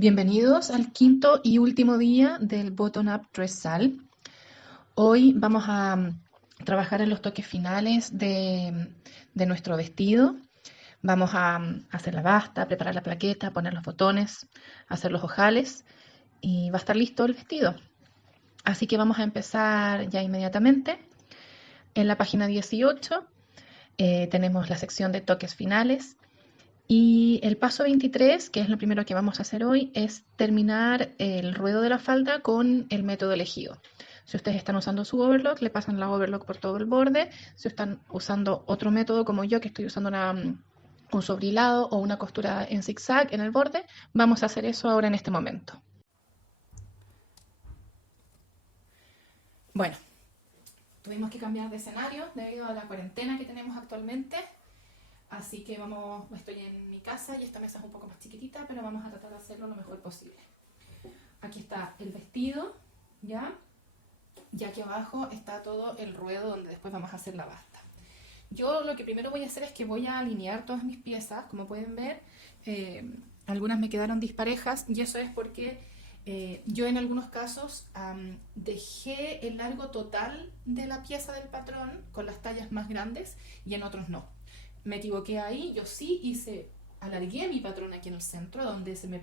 Bienvenidos al quinto y último día del Button-Up Dress-Sal. Hoy vamos a trabajar en los toques finales de nuestro vestido. Vamos a hacer la basta, preparar la plaqueta, poner los botones, hacer los ojales y va a estar listo el vestido. Así que vamos a empezar ya inmediatamente. En la página 18 tenemos la sección de toques finales. Y el paso 23, que es lo primero que vamos a hacer hoy, es terminar el ruedo de la falda con el método elegido. Si ustedes están usando su overlock, le pasan la overlock por todo el borde. Si están usando otro método como yo, que estoy usando un sobrehilado o una costura en zigzag en el borde, vamos a hacer eso ahora en este momento. Bueno, tuvimos que cambiar de escenario debido a la cuarentena que tenemos actualmente. Así que estoy en mi casa y esta mesa es un poco más chiquitita, pero vamos a tratar de hacerlo lo mejor posible. Aquí está el vestido, ¿ya? Y aquí abajo está todo el ruedo donde después vamos a hacer la basta. Yo lo que primero voy a hacer es que voy a alinear todas mis piezas. Como pueden ver, algunas me quedaron disparejas y eso es porque yo en algunos casos dejé el largo total de la pieza del patrón con las tallas más grandes y en otros no. Me equivoqué ahí, yo sí alargué mi patrón aquí en el centro, donde se me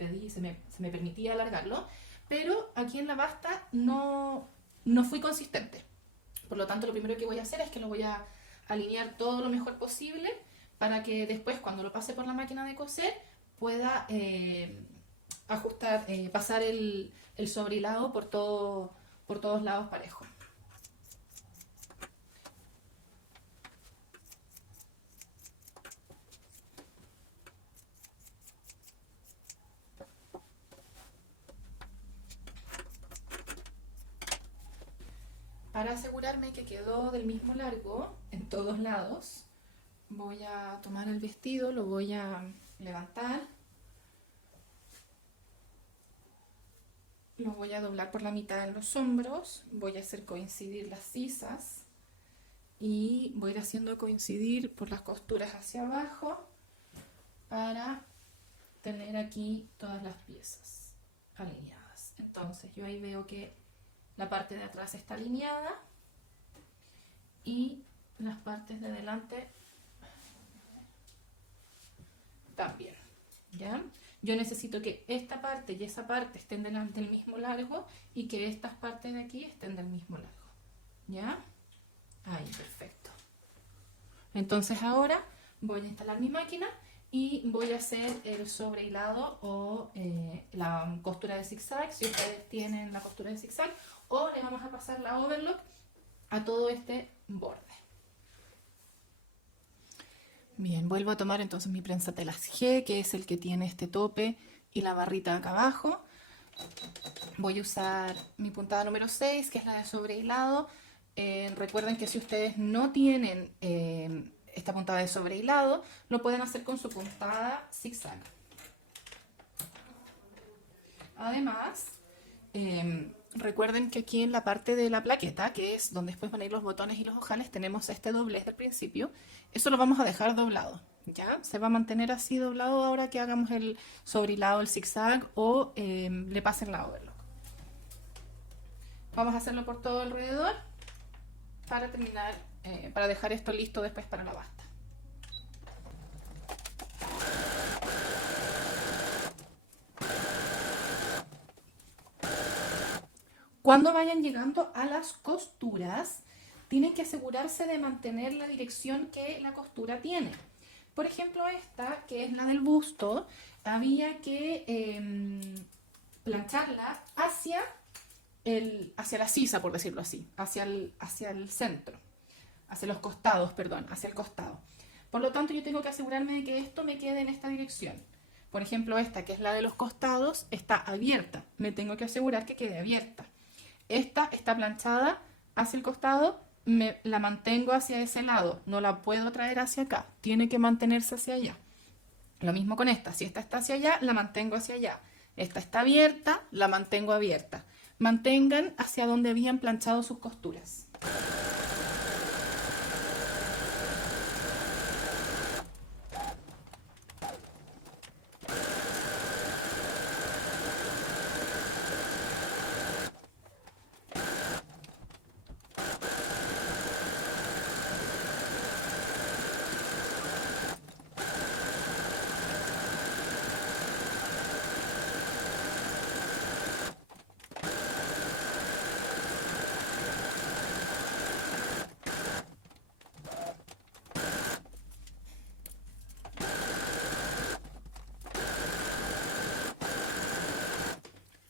permitía alargarlo, pero aquí en la basta no fui consistente. Por lo tanto, lo primero que voy a hacer es que lo voy a alinear todo lo mejor posible para que después, cuando lo pase por la máquina de coser, pueda ajustar, pasar el sobrehilado por todos lados parejo. Para asegurarme que quedó del mismo largo en todos lados, voy a tomar el vestido, lo voy a levantar, lo voy a doblar por la mitad en los hombros, voy a hacer coincidir las sisas y voy a ir haciendo coincidir por las costuras hacia abajo para tener aquí todas las piezas alineadas. Entonces yo ahí veo que la parte de atrás está alineada y las partes de delante también, ¿ya? Yo necesito que esta parte y esa parte estén del mismo largo y que estas partes de aquí estén del mismo largo, ¿ya? Ahí, perfecto. Entonces ahora voy a instalar mi máquina y voy a hacer el sobrehilado o la costura de zigzag, si ustedes tienen la costura de zigzag, o le vamos a pasar la overlock a todo este borde. Bien, vuelvo a tomar entonces mi prensatelas G, que es el que tiene este tope y la barrita acá abajo. Voy a usar mi puntada número 6, que es la de sobrehilado. Recuerden que si ustedes no tienen esta puntada de sobrehilado, lo pueden hacer con su puntada zigzag. Además, recuerden que aquí en la parte de la plaqueta, que es donde después van a ir los botones y los ojales, tenemos este doblez del principio. Eso lo vamos a dejar doblado, ¿ya? Se va a mantener así doblado ahora que hagamos el sobrehilado, el zigzag o le pasen la overlock. Vamos a hacerlo por todo alrededor para terminar, para dejar esto listo después para la basta. Cuando vayan llegando a las costuras, tienen que asegurarse de mantener la dirección que la costura tiene. Por ejemplo, esta, que es la del busto, había que plancharla hacia la sisa, por decirlo así, hacia el centro, hacia los costados, perdón, hacia el costado. Por lo tanto, yo tengo que asegurarme de que esto me quede en esta dirección. Por ejemplo, esta, que es la de los costados, está abierta. Me tengo que asegurar que quede abierta. Esta está planchada hacia el costado, la mantengo hacia ese lado, no la puedo traer hacia acá, tiene que mantenerse hacia allá. Lo mismo con esta, si esta está hacia allá, la mantengo hacia allá. Esta está abierta, la mantengo abierta. Mantengan hacia donde habían planchado sus costuras.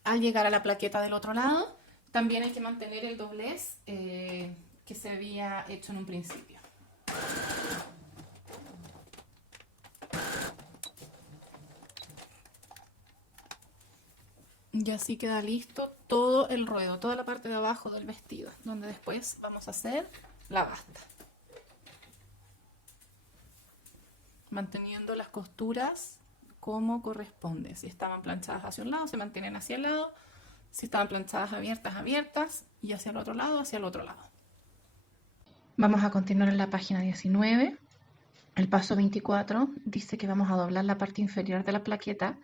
al llegar a la plaqueta del otro lado, también hay que mantener el doblez que se había hecho en un principio. Y así queda listo todo el ruedo, toda la parte de abajo del vestido, donde después vamos a hacer la basta. Manteniendo las costuras como corresponde. Si estaban planchadas hacia un lado, se mantienen hacia el lado. Si estaban planchadas abiertas, abiertas. Y hacia el otro lado, hacia el otro lado. Vamos a continuar en la página 19. El paso 24 dice que vamos a doblar la parte inferior de la plaqueta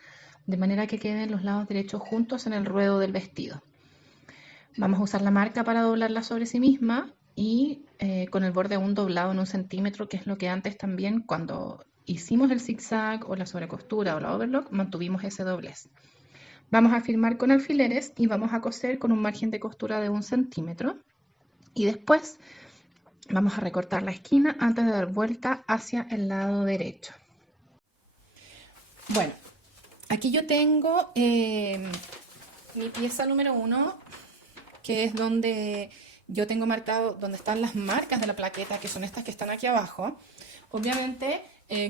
de manera que queden los lados derechos juntos en el ruedo del vestido. Vamos a usar la marca para doblarla sobre sí misma y con el borde aún doblado en 1 centímetro, que es lo que antes también cuando hicimos el zigzag o la sobrecostura o la overlock mantuvimos ese doblez. Vamos a firmar con alfileres y vamos a coser con un margen de costura de 1 centímetro y después vamos a recortar la esquina antes de dar vuelta hacia el lado derecho. Bueno, aquí yo tengo mi pieza número 1, que es donde yo tengo marcado, donde están las marcas de la plaqueta, que son estas que están aquí abajo. Obviamente,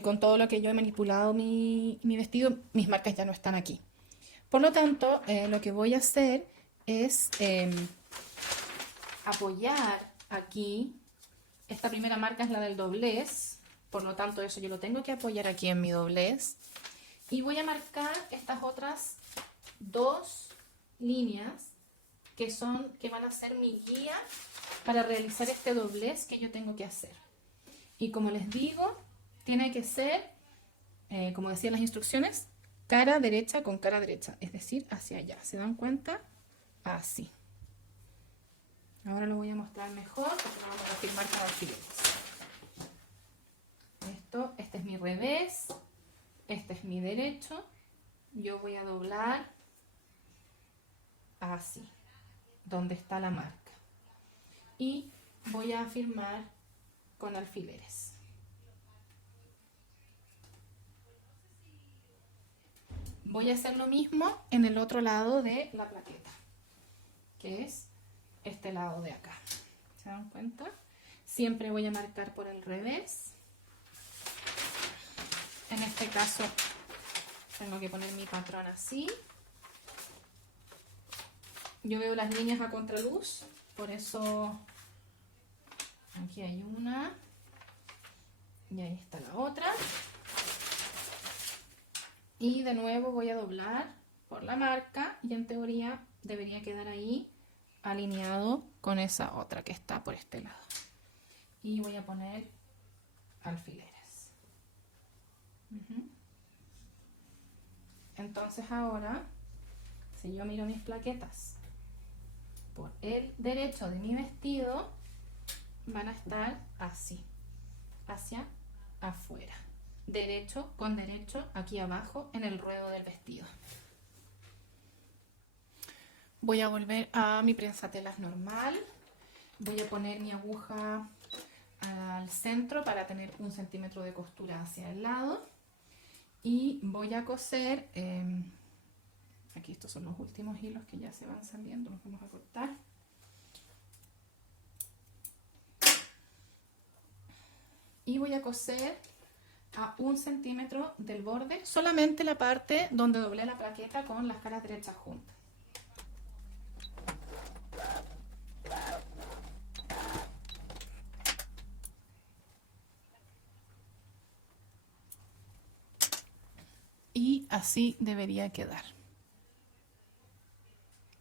con todo lo que yo he manipulado mi vestido, mis marcas ya no están aquí. Por lo tanto, lo que voy a hacer es apoyar aquí. Esta primera marca es la del doblez, por lo tanto eso yo lo tengo que apoyar aquí en mi doblez. Y voy a marcar estas otras 2 líneas que van a ser mi guía para realizar este doblez que yo tengo que hacer. Y como les digo, tiene que ser, como decían las instrucciones, cara derecha con cara derecha, es decir, hacia allá. ¿Se dan cuenta? Así. Ahora lo voy a mostrar mejor porque lo vamos a firmar con alfileres. Este es mi revés, este es mi derecho. Yo voy a doblar así, donde está la marca. Y voy a firmar con alfileres. Voy a hacer lo mismo en el otro lado de la plaqueta, que es este lado de acá. ¿Se dan cuenta? Siempre voy a marcar por el revés. En este caso tengo que poner mi patrón así. Yo veo las líneas a contraluz, por eso aquí hay una y ahí está la otra. Y de nuevo voy a doblar por la marca y en teoría debería quedar ahí alineado con esa otra que está por este lado. Y voy a poner alfileres. Entonces ahora, si yo miro mis plaquetas por el derecho de mi vestido, van a estar así, hacia afuera. Derecho con derecho aquí abajo en el ruedo del vestido. Voy a volver a mi prensatelas normal. Voy a poner mi aguja al centro para tener 1 centímetro de costura hacia el lado. Y voy a coser, aquí estos son los últimos hilos que ya se van saliendo, los vamos a cortar. Y voy a coser a 1 centímetro del borde, solamente la parte donde doblé la plaqueta con las caras derechas juntas. Y así debería quedar.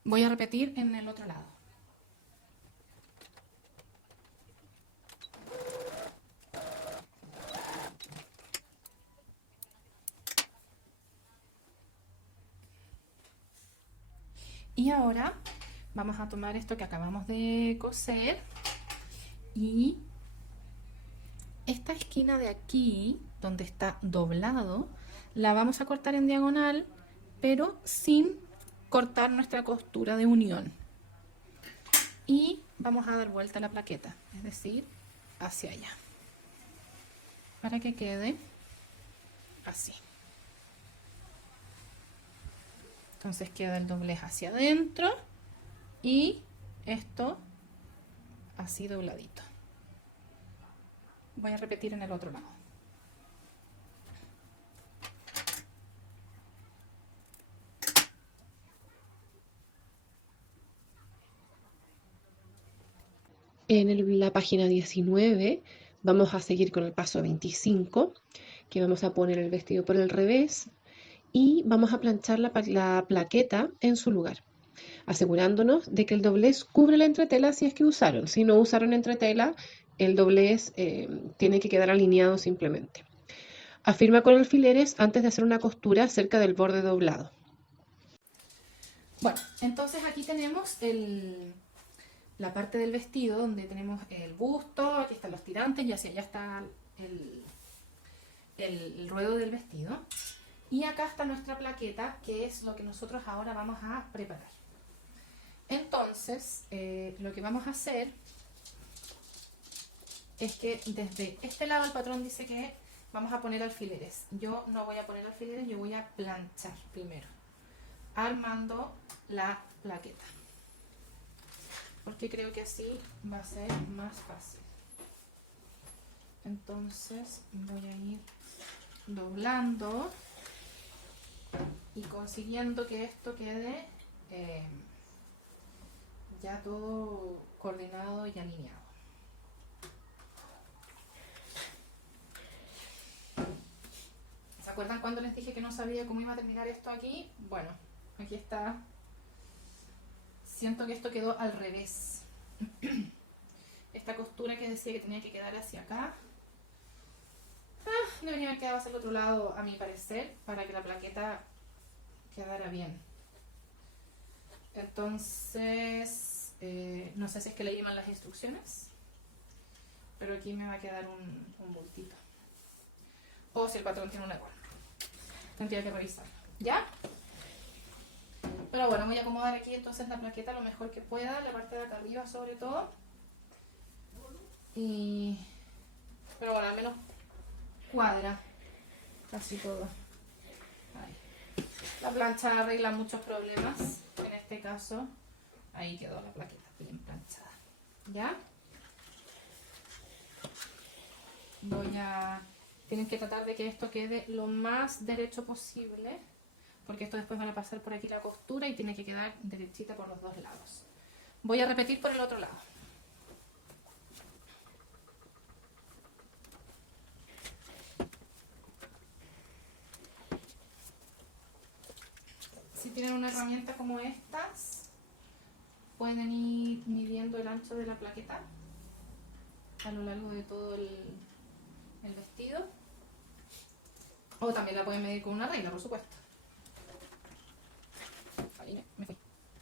Voy a repetir en el otro lado. Y ahora vamos a tomar esto que acabamos de coser y esta esquina de aquí, donde está doblado, la vamos a cortar en diagonal, pero sin cortar nuestra costura de unión. Y vamos a dar vuelta a la plaqueta, es decir, hacia allá, para que quede así. Entonces queda el doblez hacia adentro y esto así dobladito. Voy a repetir en el otro lado. La página 19 vamos a seguir con el paso 25, que vamos a poner el vestido por el revés y vamos a planchar la plaqueta en su lugar, asegurándonos de que el doblez cubre la entretela si es que usaron. Si no usaron entretela, el doblez tiene que quedar alineado simplemente. Afirma con alfileres antes de hacer una costura cerca del borde doblado. Bueno, entonces aquí tenemos la parte del vestido donde tenemos el busto, aquí están los tirantes y hacia allá está el ruedo del vestido. Y acá está nuestra plaqueta, que es lo que nosotros ahora vamos a preparar. Entonces, lo que vamos a hacer es que desde este lado el patrón dice que vamos a poner alfileres. Yo no voy a poner alfileres, yo voy a planchar primero, armando la plaqueta. Porque creo que así va a ser más fácil. Entonces voy a ir doblando y consiguiendo que esto quede ya todo coordinado y alineado. ¿Se acuerdan cuando les dije que no sabía cómo iba a terminar esto aquí? Bueno, aquí está. Siento que esto quedó al revés. Esta costura que decía que tenía que quedar hacia acá, debería haber quedado hacia el otro lado, a mi parecer, para que la plaqueta quedara bien. Entonces, no sé si es que leí mal las instrucciones, pero aquí me va a quedar un bultito. O si el patrón tiene un error. Tendría que revisarlo. ¿Ya? Pero bueno, voy a acomodar aquí entonces la plaqueta lo mejor que pueda, la parte de acá arriba sobre todo. Pero bueno, al menos cuadra casi todo. Ahí. La plancha arregla muchos problemas. En este caso, ahí quedó la plaqueta bien planchada. ¿Ya? Tienen que tratar de que esto quede lo más derecho posible, porque esto después van a pasar por aquí la costura y tiene que quedar derechita por los dos lados. Voy a repetir por el otro lado. Si tienen una herramienta como estas, pueden ir midiendo el ancho de la plaqueta a lo largo de todo el vestido. O también la pueden medir con una regla, por supuesto. Ahí me fui,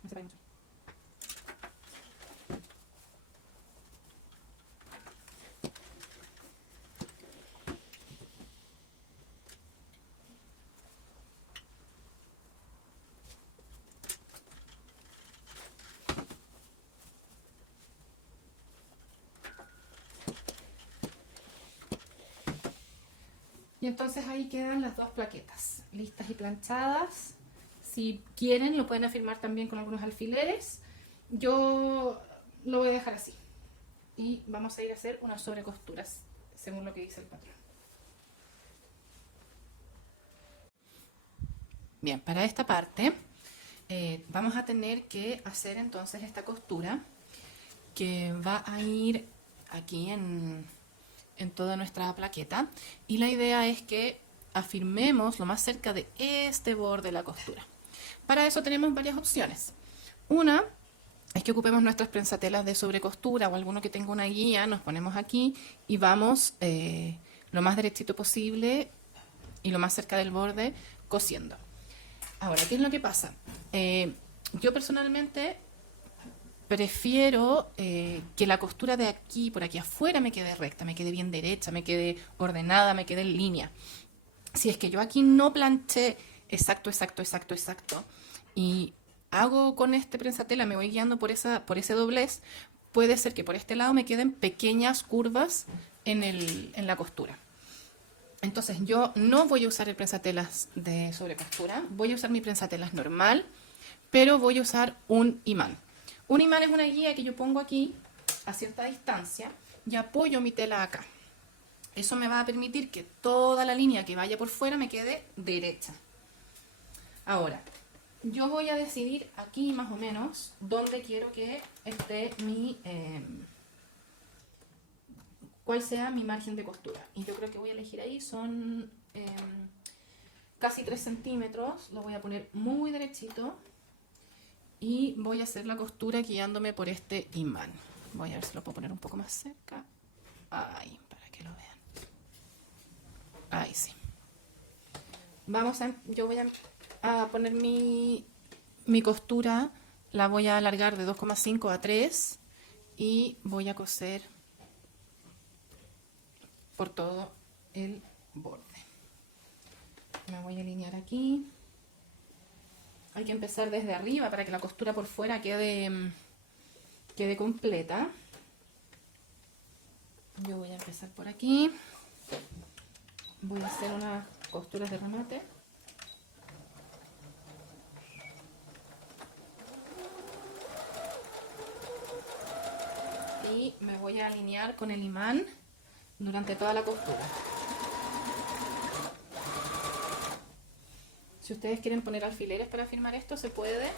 me separé mucho. Y entonces ahí quedan las dos plaquetas, listas y planchadas. Si quieren lo pueden afirmar también con algunos alfileres. Yo lo voy a dejar así. Y vamos a ir a hacer unas sobrecosturas, según lo que dice el patrón. Bien, para esta parte vamos a tener que hacer entonces esta costura que va a ir aquí en toda nuestra plaqueta, y la idea es que afirmemos lo más cerca de este borde de la costura. Para eso tenemos varias opciones. Una es que ocupemos nuestras prensatelas de sobrecostura o alguno que tenga una guía, nos ponemos aquí y vamos lo más derechito posible y lo más cerca del borde cosiendo. Ahora, ¿qué es lo que pasa? Yo personalmente prefiero que la costura de aquí, por aquí afuera, me quede recta, me quede bien derecha, me quede ordenada, me quede en línea. Si es que yo aquí no planché exacto, y hago con este prensatela, me voy guiando por ese doblez, puede ser que por este lado me queden pequeñas curvas en la costura. Entonces yo no voy a usar el prensatelas de sobrecostura, voy a usar mi prensatelas normal, pero voy a usar un imán. Un imán es una guía que yo pongo aquí a cierta distancia y apoyo mi tela acá. Eso me va a permitir que toda la línea que vaya por fuera me quede derecha. Ahora, yo voy a decidir aquí más o menos dónde quiero que esté cuál sea mi margen de costura. Y yo creo que voy a elegir ahí, son casi 3 centímetros. Lo voy a poner muy derechito y voy a hacer la costura guiándome por este imán. Voy a ver si lo puedo poner un poco más cerca. Ahí, para que lo vean. Ahí sí. Yo voy a poner mi costura, la voy a alargar de 2,5 a 3 y voy a coser por todo el borde. Me voy a alinear aquí. Hay que empezar desde arriba para que la costura por fuera quede completa. Yo voy a empezar por aquí. Voy a hacer unas costuras de remate. Y me voy a alinear con el imán durante toda la costura. Si ustedes quieren poner alfileres para firmar esto, se puede.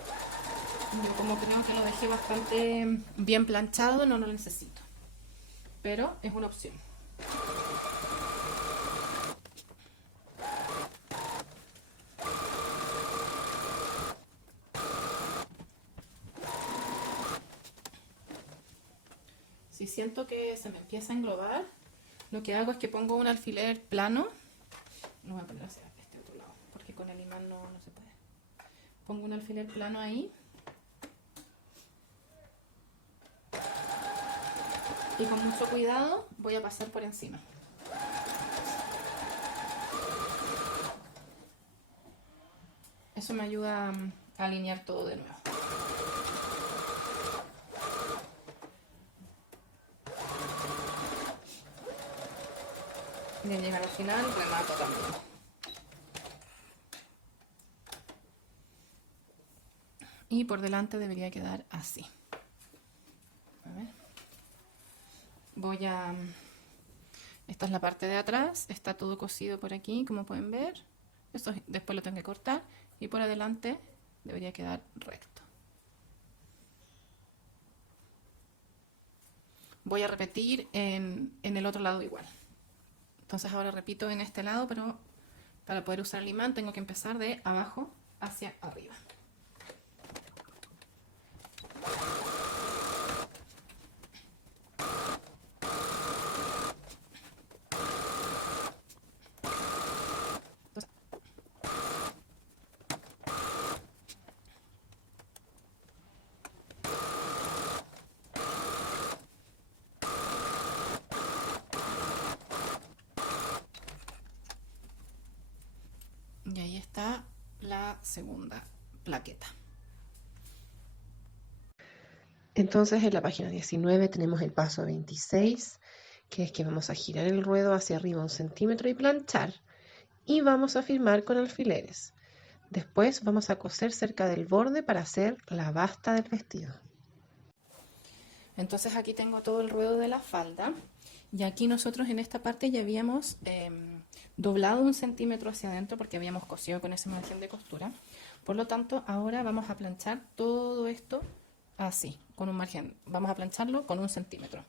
Yo como creo que lo dejé bastante bien planchado, no lo necesito. Pero es una opción. Si siento que se me empieza a englobar, lo que hago es que pongo un alfiler plano. Lo voy a poner hacia este otro lado, porque con el imán no se puede. Pongo un alfiler plano ahí. Y con mucho cuidado voy a pasar por encima. Eso me ayuda a alinear todo de nuevo. Y al llegar al final, remato también. Y por delante debería quedar así. A ver. Esta es la parte de atrás, está todo cosido por aquí, como pueden ver. Esto después lo tengo que cortar y por adelante debería quedar recto. Voy a repetir en el otro lado igual. Entonces ahora repito en este lado, pero para poder usar el imán tengo que empezar de abajo hacia arriba. Y ahí está la segunda plaqueta. Entonces en la página 19 tenemos el paso 26, que es que vamos a girar el ruedo hacia arriba 1 centímetro y planchar. Y vamos a firmar con alfileres. Después vamos a coser cerca del borde para hacer la basta del vestido. Entonces aquí tengo todo el ruedo de la falda. Y aquí nosotros en esta parte ya habíamos doblado 1 centímetro hacia adentro porque habíamos cosido con ese margen de costura. Por lo tanto, ahora vamos a planchar todo esto así, con un margen. Vamos a plancharlo con 1 centímetro.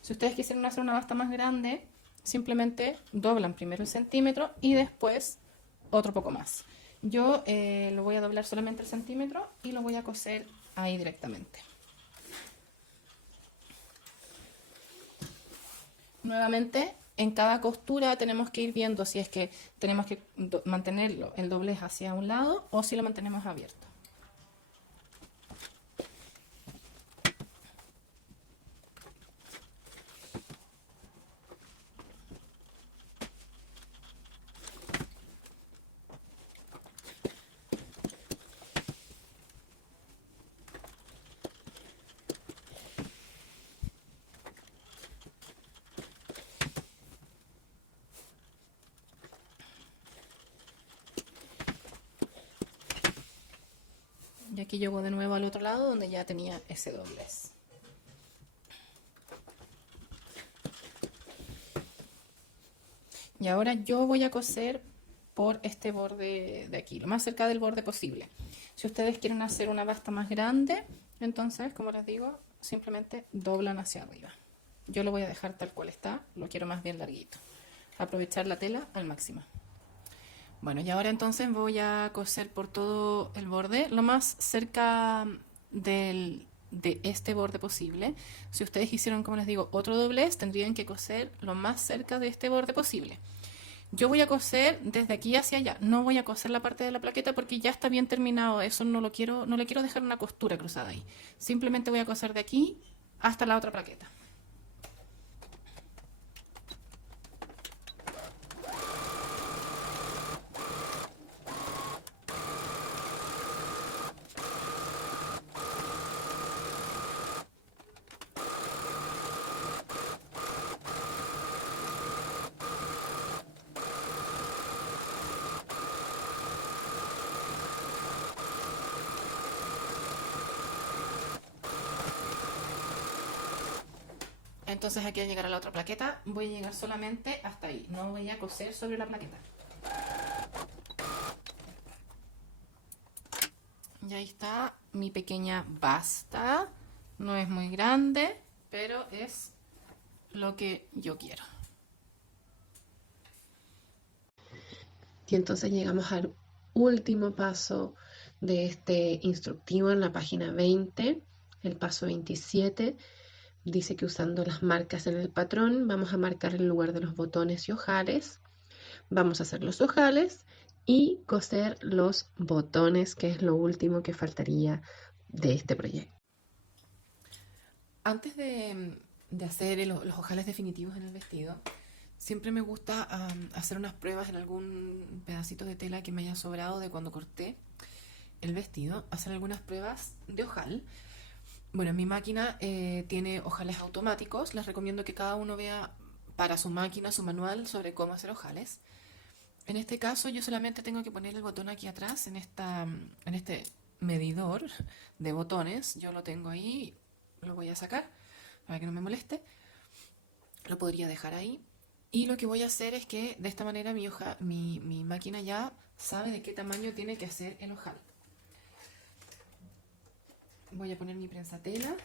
Si ustedes quisieran hacer una basta más grande, simplemente doblan primero el centímetro y después otro poco más. Yo lo voy a doblar solamente el centímetro y lo voy a coser ahí directamente. Nuevamente, en cada costura tenemos que ir viendo si es que tenemos que mantenerlo el doblez hacia un lado o si lo mantenemos abierto. Y aquí llego de nuevo al otro lado donde ya tenía ese doblez. Y ahora yo voy a coser por este borde de aquí, lo más cerca del borde posible. Si ustedes quieren hacer una basta más grande, entonces, como les digo, simplemente doblan hacia arriba. Yo lo voy a dejar tal cual está, lo quiero más bien larguito. Aprovechar la tela al máximo. Bueno, y ahora entonces voy a coser por todo el borde, lo más cerca de este borde posible. Si ustedes hicieron, como les digo, otro doblez, tendrían que coser lo más cerca de este borde posible. Yo voy a coser desde aquí hacia allá, no voy a coser la parte de la plaqueta porque ya está bien terminado, eso no lo quiero, no le quiero dejar una costura cruzada ahí. Simplemente voy a coser de aquí hasta la otra plaqueta. Entonces aquí al llegar a la otra plaqueta voy a llegar solamente hasta ahí, no voy a coser sobre la plaqueta. Y ahí está mi pequeña basta, no es muy grande, pero es lo que yo quiero. Y entonces llegamos al último paso de este instructivo en la página 20, el paso 27. Dice que usando las marcas en el patrón vamos a marcar el lugar de los botones y ojales. Vamos a hacer los ojales y coser los botones, que es lo último que faltaría de este proyecto. Antes de hacer los ojales definitivos en el vestido, siempre me gusta hacer unas pruebas en algún pedacito de tela que me haya sobrado de cuando corté el vestido, hacer algunas pruebas de ojal. Bueno, mi máquina tiene ojales automáticos, les recomiendo que cada uno vea para su máquina su manual sobre cómo hacer ojales. En este caso yo solamente tengo que poner el botón aquí atrás en este medidor de botones, yo lo tengo ahí, lo voy a sacar para que no me moleste, lo podría dejar ahí. Y lo que voy a hacer es que de esta manera mi máquina ya sabe de qué tamaño tiene que hacer el ojal. Voy a poner mi prensatela.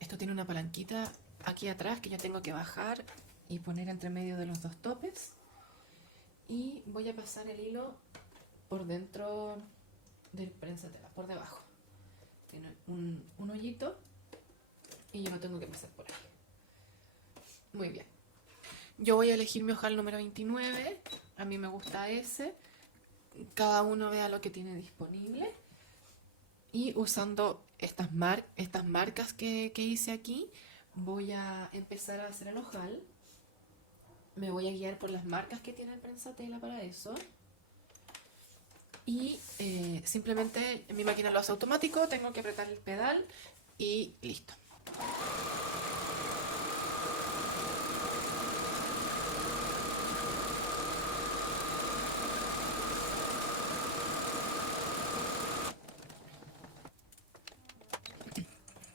Esto tiene una palanquita aquí atrás que yo tengo que bajar y poner entre medio de los dos topes. Y voy a pasar el hilo por dentro del prensatela, por debajo. Tiene un hoyito y yo lo tengo que pasar por ahí. Muy bien. Yo voy a elegir mi ojal número 29. A mí me gusta ese. Cada uno vea lo que tiene disponible. Y usando estas marcas que hice aquí, voy a empezar a hacer el ojal. Me voy a guiar por las marcas que tiene el prensatela para eso. Y simplemente mi máquina lo hace automático, tengo que apretar el pedal y listo.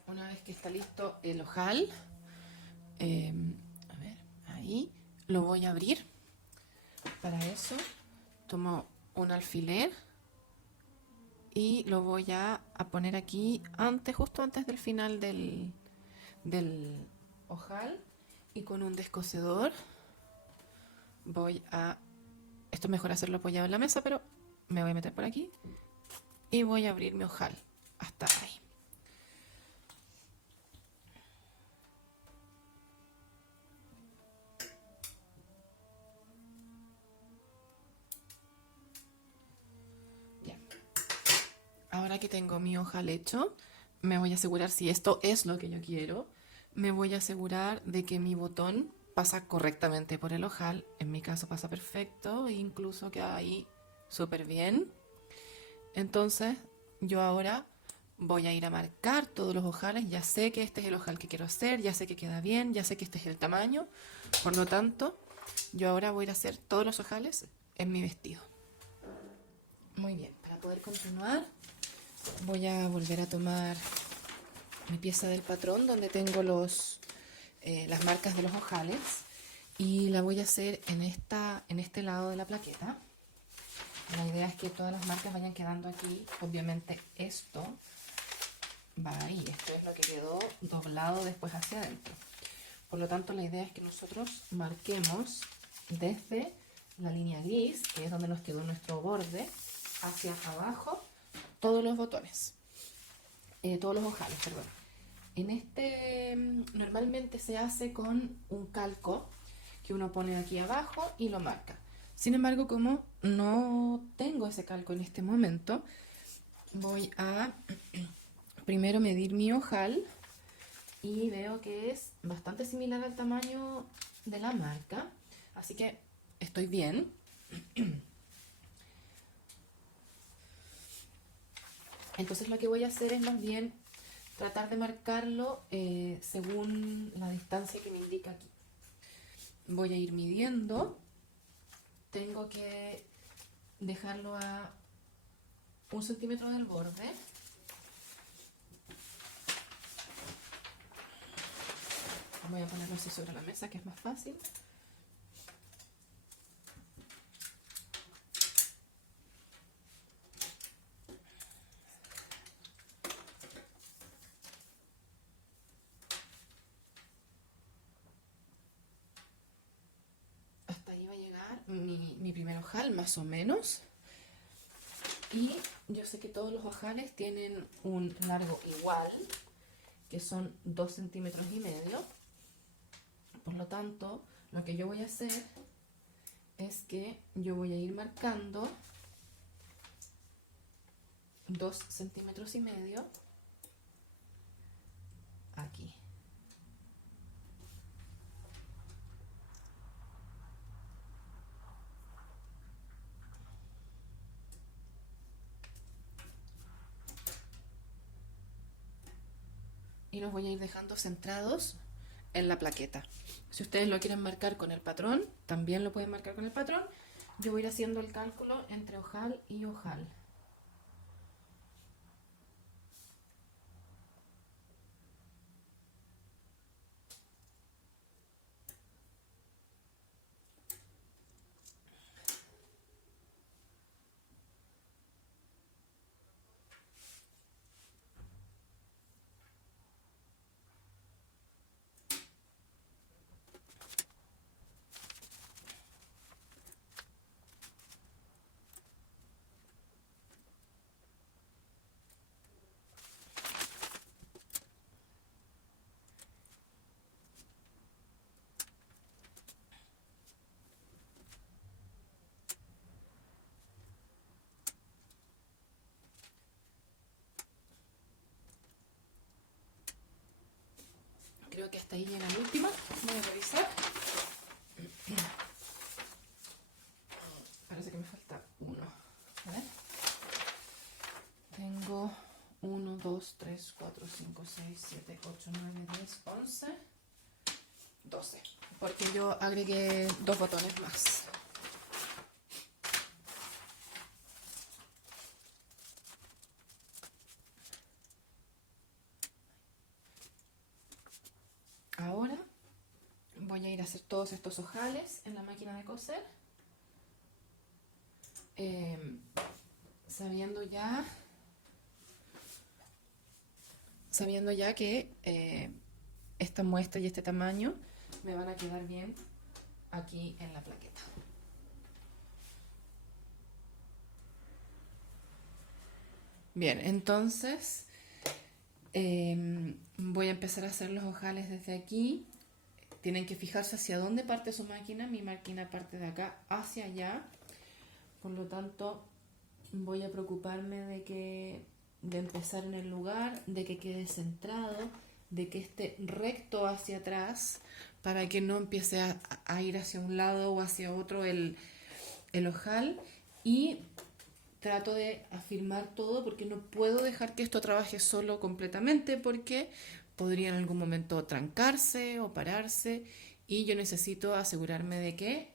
Una vez que está listo el ojal, a ver, ahí lo voy a abrir. Para eso tomo un alfiler y lo voy a poner aquí justo antes del final del ojal, y con un descosedor esto es mejor hacerlo apoyado en la mesa, pero me voy a meter por aquí y voy a abrir mi ojal hasta ahí. Ahora que tengo mi ojal hecho, me voy a asegurar, si esto es lo que yo quiero, me voy a asegurar de que mi botón pasa correctamente por el ojal. En mi caso pasa perfecto, e incluso queda ahí súper bien. Entonces yo ahora voy a ir a marcar todos los ojales. Ya sé que este es el ojal que quiero hacer, ya sé que queda bien, ya sé que este es el tamaño. Por lo tanto, yo ahora voy a ir a hacer todos los ojales en mi vestido. Muy bien, para poder continuar continuar, voy a volver a tomar mi pieza del patrón donde tengo las marcas de los ojales y la voy a hacer en este lado de la plaqueta. La idea es que todas las marcas vayan quedando aquí. Obviamente esto va ahí, esto es lo que quedó doblado después hacia adentro. Por lo tanto, la idea es que nosotros marquemos desde la línea gris, que es donde nos quedó nuestro borde, hacia abajo todos los botones, todos los ojales, perdón. Normalmente se hace con un calco que uno pone aquí abajo y lo marca. Sin embargo, como no tengo ese calco en este momento, voy a primero medir mi ojal y veo que es bastante similar al tamaño de la marca, así que estoy bien. Entonces lo que voy a hacer es más bien tratar de marcarlo según la distancia que me indica aquí. Voy a ir midiendo. Tengo que dejarlo a 1 centímetro del borde. Voy a ponerlo así sobre la mesa, que es más fácil. Hasta ahí va a llegar mi primer ojal, más o menos. Y yo sé que todos los ojales tienen un largo igual, que son 2,5 centímetros. Por lo tanto, lo que yo voy a hacer es que yo voy a ir marcando 2,5 centímetros aquí. Y los voy a ir dejando centrados en la plaqueta. Si ustedes lo quieren marcar con el patrón, también lo pueden marcar con el patrón. Yo voy a ir haciendo el cálculo entre ojal y ojal. Creo que hasta ahí llega la última. Voy a revisar. Parece que me falta uno. A ver. Tengo 1, 2, 3, 4, 5, 6, 7, 8, 9, 10, 11, 12. Porque yo agregué 2 botones más. Ahora voy a ir a hacer todos estos ojales en la máquina de coser, sabiendo ya que esta muestra y este tamaño me van a quedar bien aquí en la plaqueta. Bien, entonces voy a empezar a hacer los ojales desde aquí. Tienen que fijarse hacia dónde parte su máquina. Mi máquina parte de acá hacia allá. Por lo tanto, voy a preocuparme de empezar en el lugar, de que quede centrado, de que esté recto hacia atrás, para que no empiece a ir hacia un lado o hacia otro el ojal. Y trato de afirmar todo porque no puedo dejar que esto trabaje solo completamente porque podría en algún momento trancarse o pararse y yo necesito asegurarme de que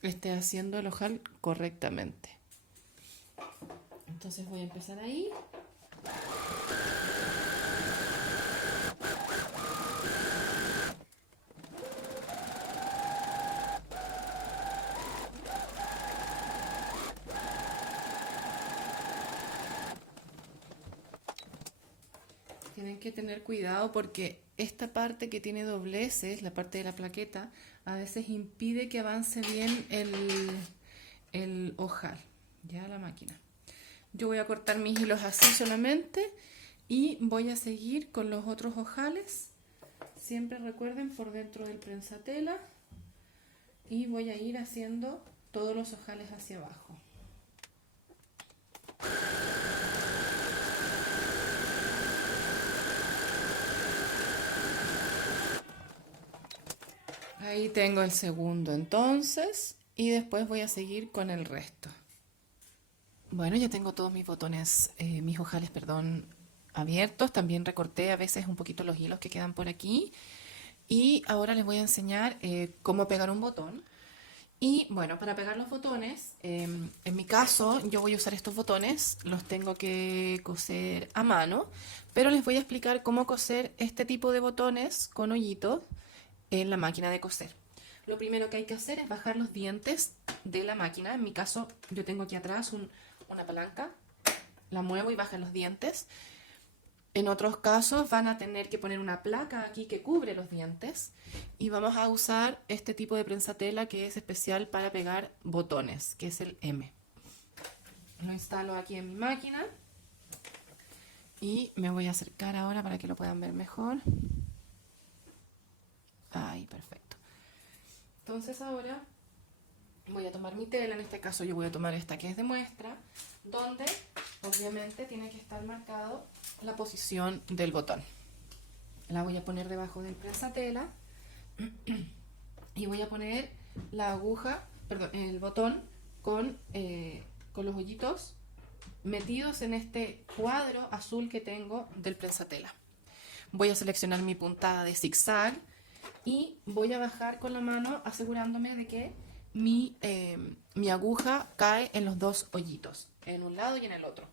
esté haciendo el ojal correctamente. Entonces voy a empezar ahí. Tienen que tener cuidado porque esta parte que tiene dobleces, la parte de la plaqueta, a veces impide que avance bien el ojal, ya la máquina. Yo voy a cortar mis hilos así solamente y voy a seguir con los otros ojales. Siempre recuerden por dentro del prensatela y voy a ir haciendo todos los ojales hacia abajo. Ahí tengo el segundo entonces y después voy a seguir con el resto. Bueno, ya tengo todos mis botones, mis ojales, perdón, abiertos. También recorté a veces un poquito los hilos que quedan por aquí. Y ahora les voy a enseñar cómo pegar un botón. Y bueno, para pegar los botones, en mi caso yo voy a usar estos botones, los tengo que coser a mano, pero les voy a explicar cómo coser este tipo de botones con hoyitos en la máquina de coser. Lo primero que hay que hacer es bajar los dientes de la máquina. En mi caso yo tengo aquí atrás una palanca, la muevo y bajan los dientes. En otros casos van a tener que poner una placa aquí que cubre los dientes y vamos a usar este tipo de prensatela que es especial para pegar botones, que es el M. Lo instalo aquí en mi máquina y me voy a acercar ahora para que lo puedan ver mejor. Ahí, perfecto. Entonces ahora voy a tomar mi tela, en este caso yo voy a tomar esta que es de muestra, donde obviamente tiene que estar marcado la posición del botón. La voy a poner debajo del prensatela y voy a poner la aguja, perdón, el botón con los hoyitos metidos en este cuadro azul que tengo del prensatela. Voy a seleccionar mi puntada de zigzag y voy a bajar con la mano asegurándome de que mi aguja cae en los dos hoyitos, en un lado y en el otro.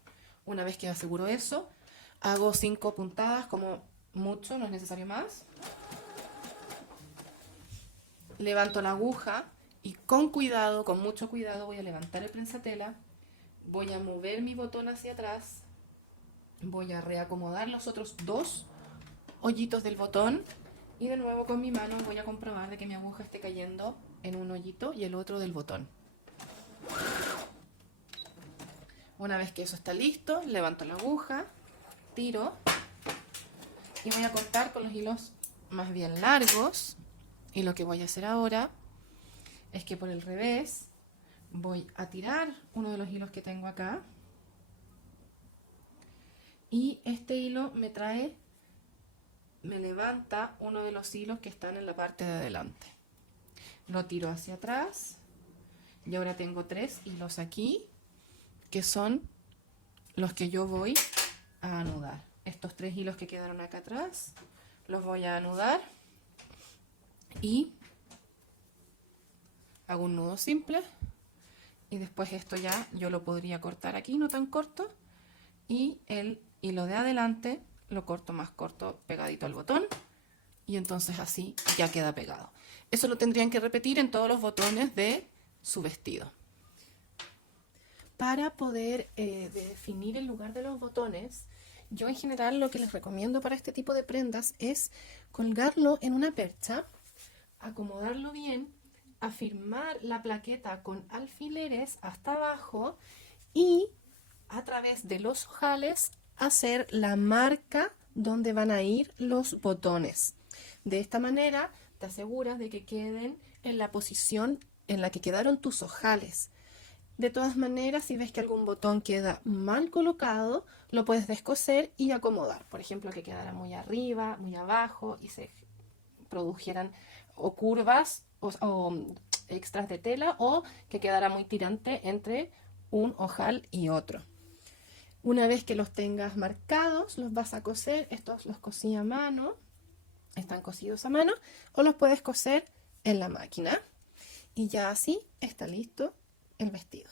Una vez que aseguro eso, hago 5 puntadas como mucho, no es necesario más. Levanto la aguja y con cuidado, con mucho cuidado, voy a levantar el prensatela, voy a mover mi botón hacia atrás, voy a reacomodar los otros 2 hoyitos del botón y de nuevo con mi mano voy a comprobar de que mi aguja esté cayendo en un hoyito y el otro del botón. Una vez que eso está listo, levanto la aguja, tiro y voy a cortar con los hilos más bien largos. Y lo que voy a hacer ahora es que por el revés voy a tirar uno de los hilos que tengo acá y este hilo me levanta uno de los hilos que están en la parte de adelante. Lo tiro hacia atrás y ahora tengo 3 hilos aquí que son los que yo voy a anudar. Estos 3 hilos que quedaron acá atrás los voy a anudar y hago un nudo simple y después esto ya yo lo podría cortar aquí, no tan corto, y el hilo de adelante lo corto más corto pegadito al botón y entonces así ya queda pegado. Eso lo tendrían que repetir en todos los botones de su vestido. Para poder definir el lugar de los botones, yo en general lo que les recomiendo para este tipo de prendas es colgarlo en una percha, acomodarlo bien, afirmar la plaqueta con alfileres hasta abajo y a través de los ojales hacer la marca donde van a ir los botones. De esta manera te aseguras de que queden en la posición en la que quedaron tus ojales. De todas maneras, si ves que algún botón queda mal colocado, lo puedes descoser y acomodar. Por ejemplo, que quedara muy arriba, muy abajo y se produjeran o curvas o extras de tela o que quedara muy tirante entre un ojal y otro. Una vez que los tengas marcados, los vas a coser. Estos los cosí a mano, están cosidos a mano, o los puedes coser en la máquina. Y ya así está listo el vestido.